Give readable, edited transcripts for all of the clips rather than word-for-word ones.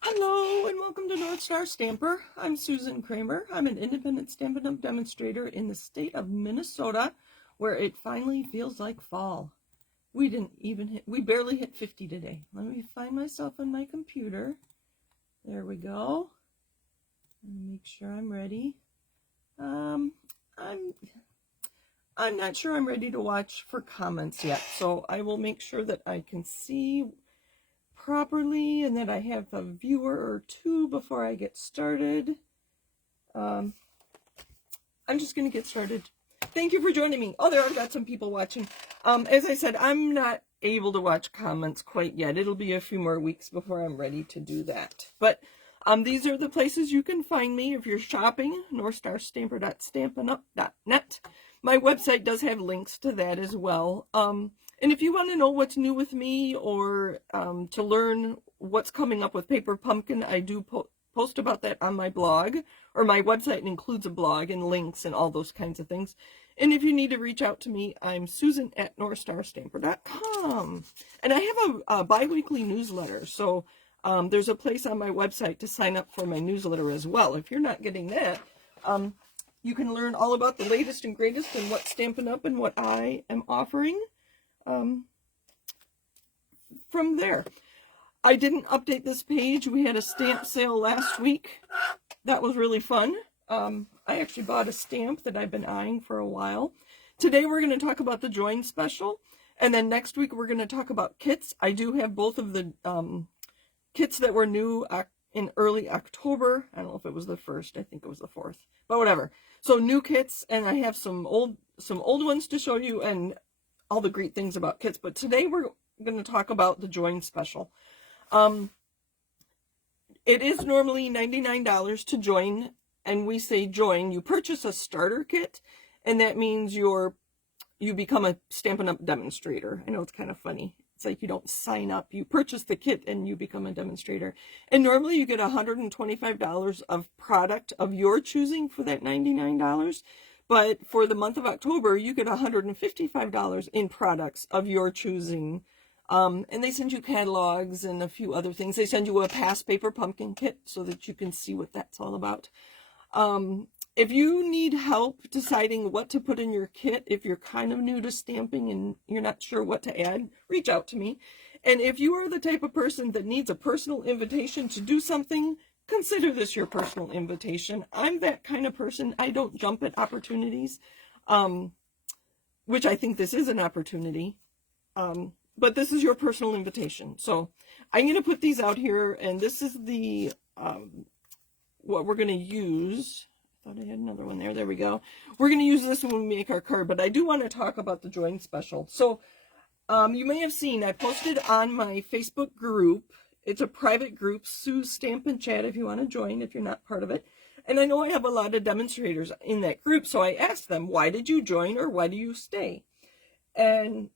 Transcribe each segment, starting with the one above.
Hello and welcome to North Star Stamper. I'm Susan Kramer. I'm an independent Stampin' Up! Demonstrator in the state of Minnesota, where it finally feels like fall. We barely hit 50 today. Let me find myself on my computer. There we go. Make sure I'm ready. I'm not sure I'm ready to watch for comments yet, so I will make sure that I can see properly and that I have a viewer or two before I get started. I'm just going to get started. Thank you for joining me. Oh, there I've got some people watching. As I said, I'm not able to watch comments quite yet. It'll be a few more weeks before I'm ready to do that. But these are the places you can find me if you're shopping. northstarstamper.stampinup.net. My website does have links to that as well. And if you want to know what's new with me or to learn what's coming up with Paper Pumpkin, I do post about that on my blog, or my website includes a blog and links and all those kinds of things. And if you need to reach out to me, I'm susan@northstarstamper.com. And I have a bi-weekly newsletter, so there's a place on my website to sign up for my newsletter as well. If you're not getting that, you can learn all about the latest and greatest and what's Stampin' Up! And what I am offering from there. I didn't update this page. We had a stamp sale last week. That was really fun. I actually bought a stamp that I've been eyeing for a while. Today we're going to talk about the Join Special, and then next week we're going to talk about kits. I do have both of the kits that were new in early October. I don't know if it was the 1st. I think it was the 4th, but whatever. So new kits, and I have some old ones to show you and all the great things about kits. But today we're going to talk about the Join Special. It is normally $99 to join, and we say join. You purchase a starter kit, and that means you become a Stampin' Up! Demonstrator. I know it's kind of funny. It's like you don't sign up. You purchase the kit, and you become a demonstrator. And normally you get $125 of product of your choosing for that $99. But for the month of October, you get $155 in products of your choosing. And they send you catalogs and a few other things. They send you a past Paper Pumpkin kit so that you can see what that's all about. If you need help deciding what to put in your kit, if you're kind of new to stamping and you're not sure what to add, reach out to me. And if you are the type of person that needs a personal invitation to do something, consider this your personal invitation. I'm that kind of person. I don't jump at opportunities, which I think this is an opportunity. But this is your personal invitation. So I'm going to put these out here, and this is the what we're going to use. I thought I had another one there. There we go. We're going to use this when we make our card, but I do want to talk about the Join Special. So you may have seen I posted on my Facebook group. It's a private group, Sue's Stampin' Chat, if you want to join, if you're not part of it. And I know I have a lot of demonstrators in that group, so I asked them, why did you join or why do you stay? And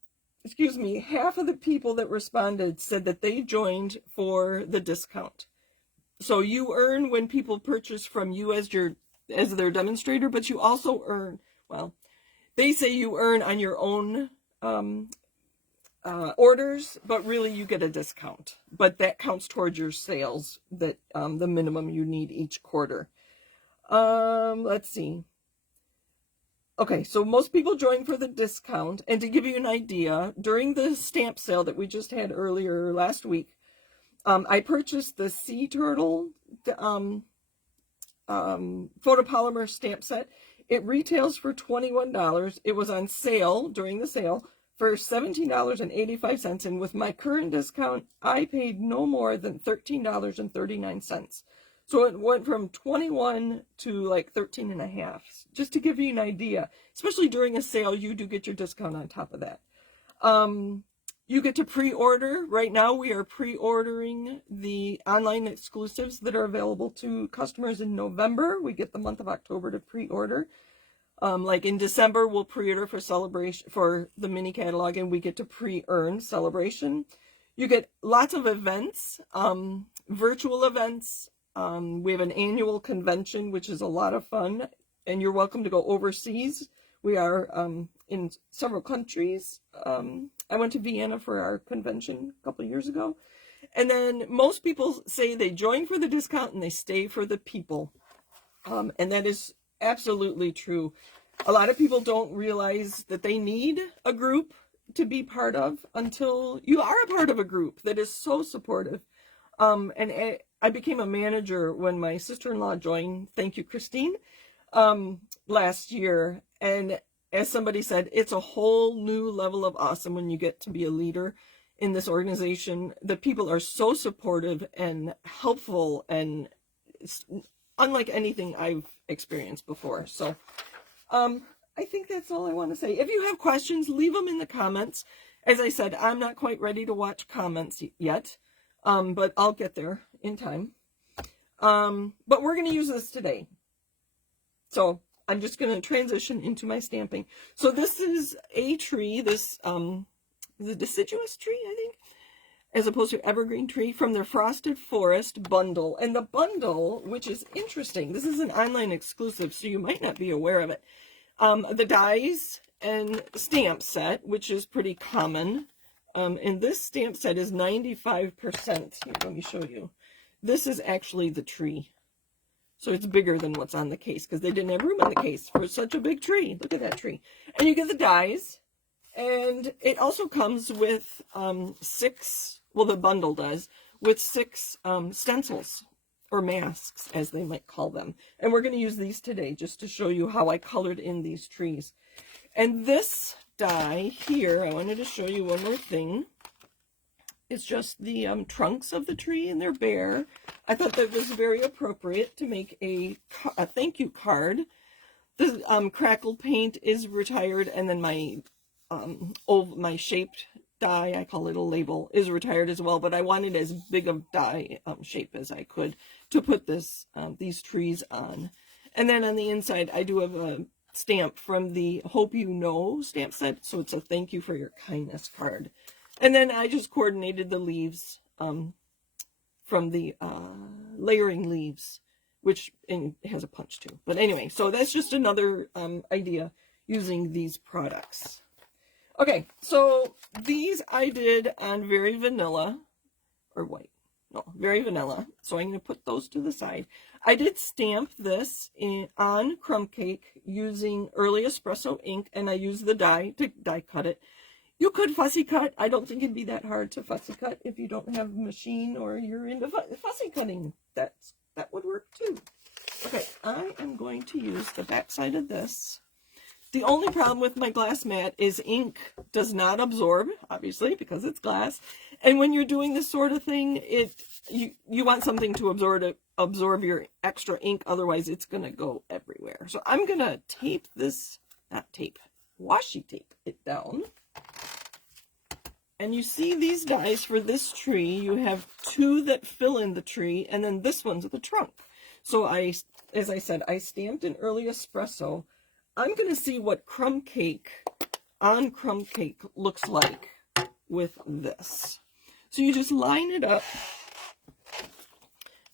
excuse me, half of the people that responded said that they joined for the discount. So you earn when people purchase from you as their demonstrator, but you also earn, well, they say you earn on your own orders, but really you get a discount. But that counts towards your sales, that the minimum you need each quarter. Let's see. Okay, so most people join for the discount, and to give you an idea, during the stamp sale that we just had earlier last week, I purchased the Sea Turtle photopolymer stamp set. It retails for $21. It was on sale during the sale for $17.85, and with my current discount, I paid no more than $13.39. So it went from 21 to like 13 and a half, just to give you an idea. Especially during a sale, you do get your discount on top of that. You get to pre-order. Right now, we are pre-ordering the online exclusives that are available to customers in November. We get the month of October to pre-order. Like in December, we'll pre-order for Celebration, for the mini catalog, and we get to pre-earn Celebration. You get lots of events, virtual events. We have an annual convention, which is a lot of fun, and you're welcome to go overseas. We are in several countries. I went to Vienna for our convention a couple of years ago, And then most people say they join for the discount and they stay for the people. And that is absolutely true. A lot of people don't realize that they need a group to be part of until you are a part of a group that is so supportive. And I became a manager when my sister-in-law joined. Thank you, Christine. Last year. And as somebody said, it's a whole new level of awesome when you get to be a leader in this organization. The people are so supportive and helpful, and it's unlike anything I've experienced before. So I think that's all I want to say. If you have questions, leave them in the comments. As I said, I'm not quite ready to watch comments yet, but I'll get there in time. But we're going to use this today. So I'm just going to transition into my stamping. So this is a tree, this is a deciduous tree, I think, as opposed to evergreen tree, from their Frosted Forest bundle. And the bundle, which is interesting, this is an online exclusive, so you might not be aware of it. The dies and stamp set, which is pretty common. And this stamp set is 95%. Here, let me show you. This is actually the tree. So it's bigger than what's on the case because they didn't have room on the case for such a big tree. Look at that tree. And you get the dies. And it also comes with 6, well, the bundle does, with 6 stencils, or masks, as they might call them. And we're going to use these today just to show you how I colored in these trees. And this die here, I wanted to show you one more thing. It's just the trunks of the tree, and they're bare. I thought that was very appropriate to make a thank you card. The crackled paint is retired, and then my shaped die, I call it a label, is retired as well. But I wanted as big of die shape as I could to put this these trees on. And then on the inside, I do have a stamp from the Hope You Know stamp set, so it's a thank you for your kindness card. And then I just coordinated the leaves from the layering leaves, which has a punch too. But anyway, so that's just another idea using these products. Okay, so these I did on very vanilla, or white. No, very vanilla. So I'm going to put those to the side. I did stamp this on crumb cake using early espresso ink, and I used the die to die cut it. You could fussy cut. I don't think it'd be that hard to fussy cut if you don't have a machine or you're into fussy cutting. That would work too. Okay, I am going to use the back side of this. The only problem with my glass mat is ink does not absorb, obviously, because it's glass. And when you're doing this sort of thing, you want something to absorb your extra ink, otherwise it's going to go everywhere. So I'm going to tape this, washi tape it down. And you see these dies for this tree, you have 2 that fill in the tree, and then this one's the trunk. So as I said, I stamped an early espresso. I'm going to see what crumb cake on crumb cake looks like with this. So you just line it up,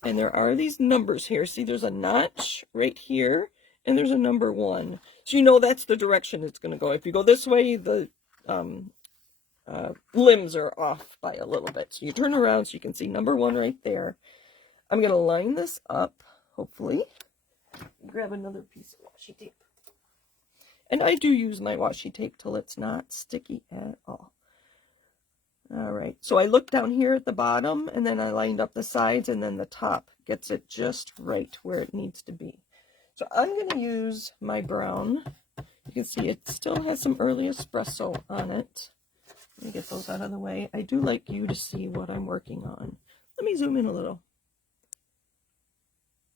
and there are these numbers here. See, there's a notch right here, and there's a number 1. So you know that's the direction it's going to go. If you go this way, the limbs are off by a little bit. So you turn around so you can see number 1 right there. I'm going to line this up, hopefully. Grab another piece of washi tape. And I do use my washi tape till it's not sticky at all. All right, so I look down here at the bottom, and then I lined up the sides, and then the top gets it just right where it needs to be. So I'm going to use my brown. You can see it still has some early espresso on it. Let me get those out of the way. I do like you to see what I'm working on. Let me zoom in a little.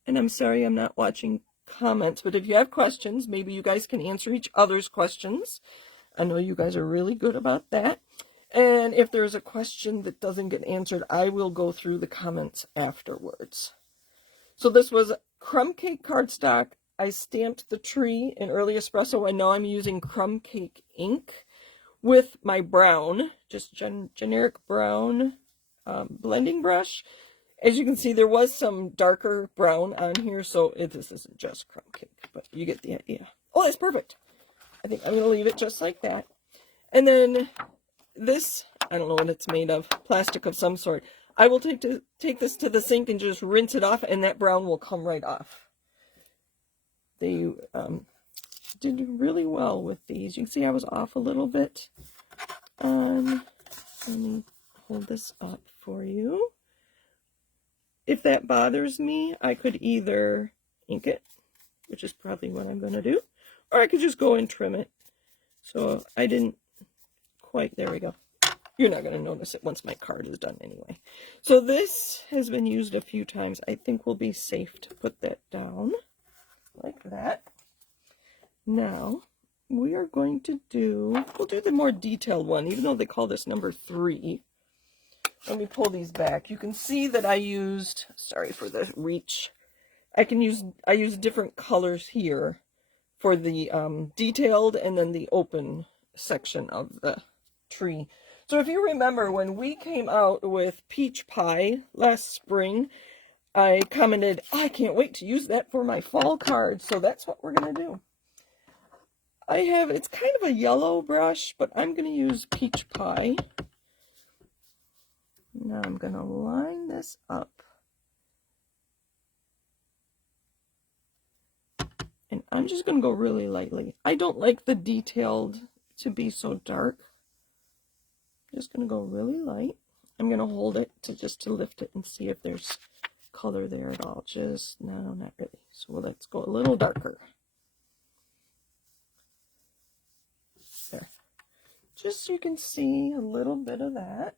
And I'm sorry I'm not watching comments, but if you have questions, maybe you guys can answer each other's questions. I know you guys are really good about that. And if there's a question that doesn't get answered, I will go through the comments afterwards. So this was crumb cake cardstock. I stamped the tree in early espresso. I know I'm using crumb cake ink with my brown, just generic brown blending brush. As you can see, there was some darker brown on here, so this isn't just crumb cake, but you get the idea. Oh, that's perfect. I think I'm going to leave it just like that. And then this, I don't know what it's made of, plastic of some sort. I will take this to the sink and just rinse it off, and that brown will come right off. They did really well with these. You can see I was off a little bit. Let me hold this up for you. If that bothers me, I could either ink it, which is probably what I'm going to do, or I could just go and trim it. So I didn't quite, there we go. You're not going to notice it once my card is done anyway. So this has been used a few times. I think we'll be safe to put that down like that. Now, we are going to we'll do the more detailed one, even though they call this number 3. Let me pull these back. You can see that I used, sorry for the reach, I used different colors here for the detailed and then the open section of the tree. So if you remember when we came out with Peach Pie last spring, I commented, oh, I can't wait to use that for my fall card. So that's what we're going to do. It's kind of a yellow brush, but I'm going to use Peach Pie. Now I'm going to line this up. And I'm just going to go really lightly. I don't like the detailed to be so dark. I'm just going to go really light. I'm going to hold it just to lift it and see if there's color there at all. No, not really. So let's go a little darker. There. Just so you can see a little bit of that.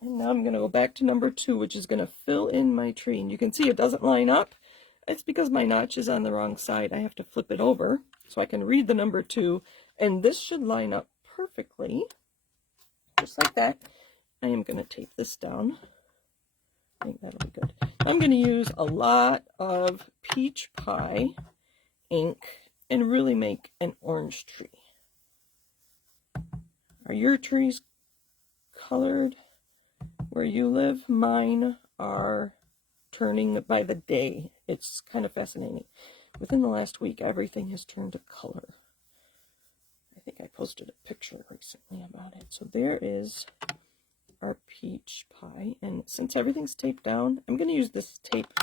And now I'm going to go back to number 2, which is going to fill in my tree. And you can see it doesn't line up. It's because my notch is on the wrong side. I have to flip it over so I can read the number 2. And this should line up perfectly. Just like that. I am going to tape this down. I think that'll be good. I'm going to use a lot of Peach Pie ink and really make an orange tree. Are your trees colored where you live? Mine are turning by the day. It's kind of fascinating. Within the last week, everything has turned to color. I think I posted a picture recently about it. So there is our Peach Pie. And since everything's taped down, I'm going to use this tape,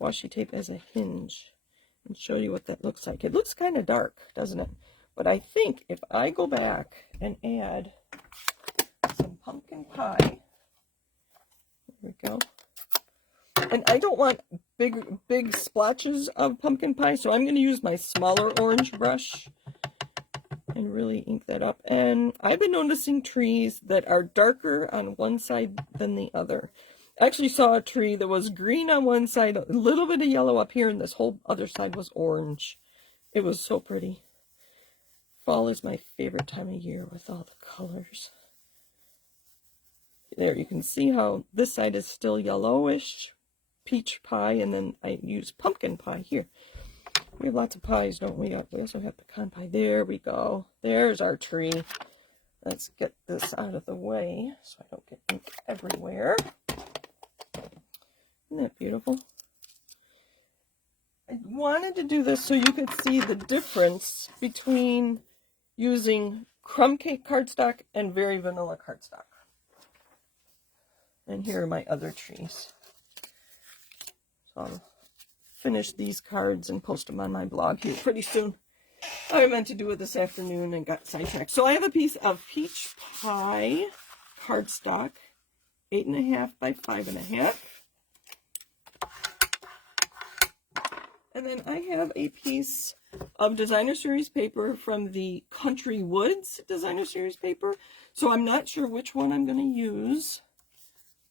washi tape, as a hinge and show you what that looks like. It looks kind of dark, doesn't it? But I think if I go back and add some pumpkin pie, there we go. And I don't want big splotches of pumpkin pie, so I'm going to use my smaller orange brush and really ink that up. And I've been noticing trees that are darker on one side than the other. I actually saw a tree that was green on one side, a little bit of yellow up here, and this whole other side was orange. It was so pretty. Fall is my favorite time of year with all the colors. There, you can see how this side is still yellowish, Peach Pie, and then I use pumpkin pie here. We have lots of pies, don't we? We also have pecan pie. There we go. There's our tree. Let's get this out of the way so I don't get ink everywhere. Isn't that beautiful? I wanted to do this so you could see the difference between using crumb cake cardstock and very vanilla cardstock. And here are my other trees. So I'll finish these cards and post them on my blog here pretty soon. I meant to do it this afternoon and got sidetracked. So I have a piece of Peach Pie cardstock, 8.5 by 5.5. And then I have a piece of Designer Series paper from the Country Woods Designer Series paper. So I'm not sure which one I'm going to use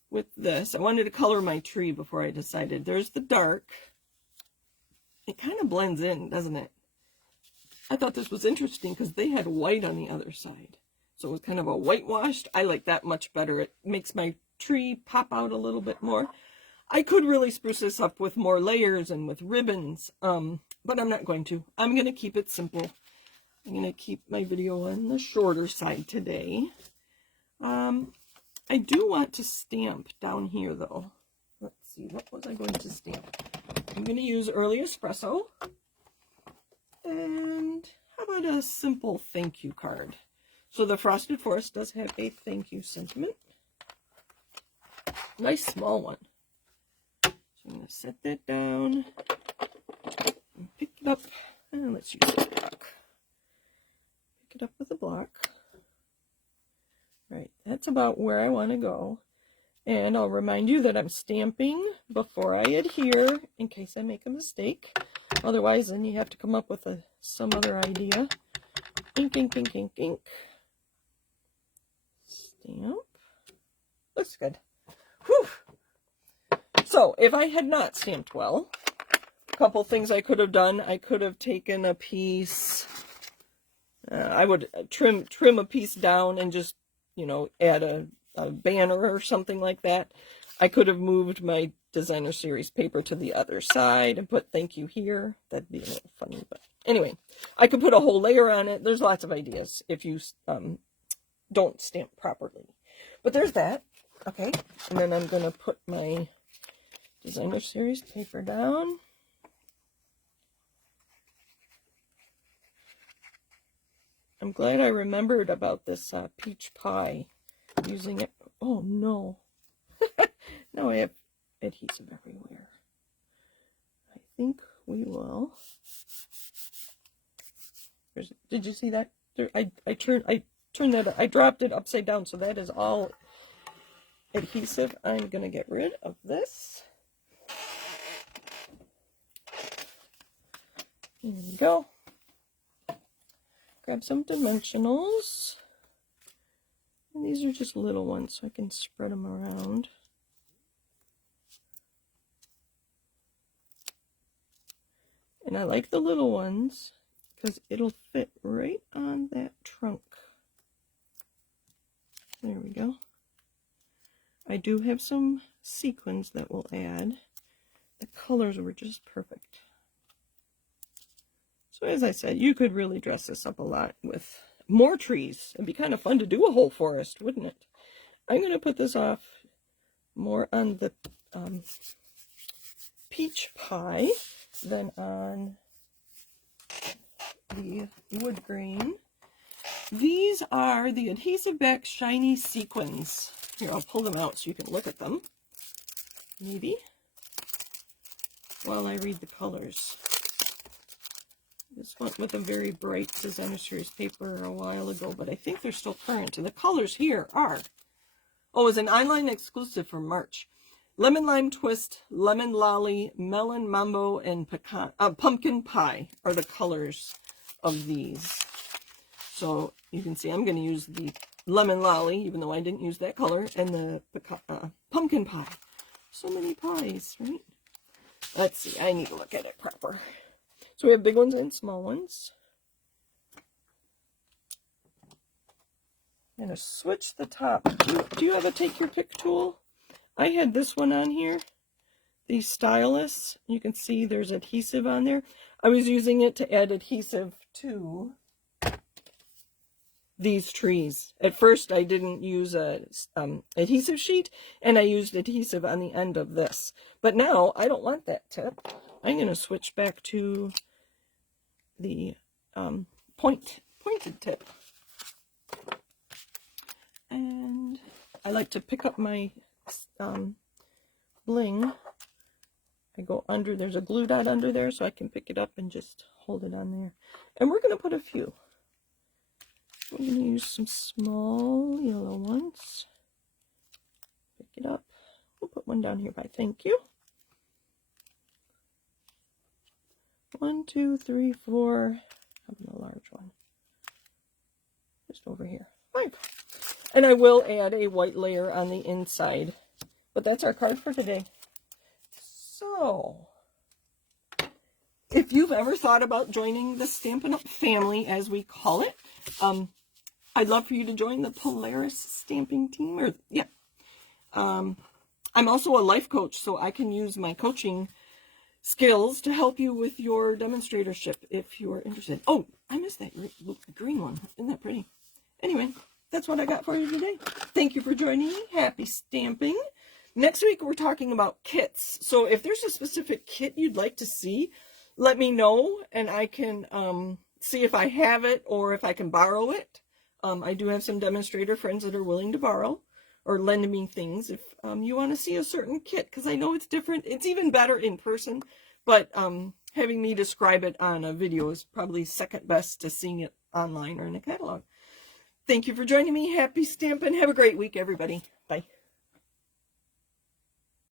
with this. I wanted to color my tree before I decided. There's the dark. It kind of blends in, doesn't it? I thought this was interesting because they had white on the other side. So it was kind of a whitewashed. I like that much better. It makes my tree pop out a little bit more. I could really spruce this up with more layers and with ribbons, but I'm not going to. I'm going to keep it simple. I'm going to keep my video on the shorter side today. I do want to stamp down here, though. Let's see, what was I going to stamp? I'm going to use Early Espresso. And how about a simple thank you card? So the Frosted Forest does have a thank you sentiment. Nice small one. So I'm going to set that down and pick it up. And let's use a block. Pick it up with a block. Right, that's about where I want to go. And I'll remind you that I'm stamping before I adhere in case I make a mistake. Otherwise, then you have to come up with some other idea. Ink, ink, ink, ink, ink. Stamp. Looks good. Whew. So, if I had not stamped well, a couple things I could have done. I could have taken a piece. I would trim a piece down and just, you know, add a banner or something like that. I could have moved my designer series paper to the other side and put thank you here. That'd be a little funny, but anyway, I could put a whole layer on it. There's lots of ideas if you don't stamp properly. But there's that. Okay, and then I'm going to put my designer series paper down. I'm glad I remembered about this peach pie. Using it. Oh no. Now I have adhesive everywhere. I think we will. Did you see that? I turned that. I dropped it upside down, so that is all adhesive. I'm gonna get rid of this. Here we go. Grab some dimensionals. And these are just little ones, so I can spread them around. And I like the little ones because it'll fit right on that trunk. There we go. I do have some sequins that will add. The colors were just perfect. So as I said, you could really dress this up a lot with more trees. It'd be kind of fun to do a whole forest, wouldn't it? I'm going to put this off more on the peach pie than on the wood grain. These are the adhesive back shiny sequins. Here, I'll pull them out so you can look at them. Maybe. While I read the colors. This went with a very bright designer series paper a while ago, but I think they're still current. And the colors here are, oh, it's an online exclusive for March. Lemon Lime Twist, Lemon Lolly, Melon Mambo, and pecan, Pumpkin Pie are the colors of these. So you can see I'm going to use the Lemon Lolly, even though I didn't use that color, and the Pumpkin Pie. So many pies, right? Let's see, I need to look at it proper. So we have big ones and small ones. I'm going to switch the top. Do you have a take your pick tool? I had this one on here, the stylus. You can see there's adhesive on there. I was using it to add adhesive to these trees. At first I didn't use a adhesive sheet, and I used adhesive on the end of this. But now I don't want that tip. I'm going to switch back to the pointed tip. And I like to pick up my bling. I go under, there's a glue dot under there, so I can pick it up and just hold it on there. And we're going to put a few. We're going to use some small yellow ones. Pick it up. We'll put one down here by thank you. 1, 2, 3, 4. How about a large one? Just over here. 5. And I will add a white layer on the inside. But that's our card for today. So, if you've ever thought about joining the Stampin' Up! Family, as we call it, I'd love for you to join the Polaris stamping team. Or yeah, I'm also a life coach, so I can use my coaching skills to help you with your demonstratorship if you're interested. Oh, I missed that green one. Isn't that pretty? Anyway, that's what I got for you today. Thank you for joining me. Happy stamping. Next week, we're talking about kits. So if there's a specific kit you'd like to see, let me know, and I can see if I have it or if I can borrow it. I do have some demonstrator friends that are willing to borrow, or lend me things if you want to see a certain kit, because I know it's different. It's even better in person, but having me describe it on a video is probably second best to seeing it online or in a catalog. Thank you for joining me. Happy stamping. Have a great week, everybody. Bye.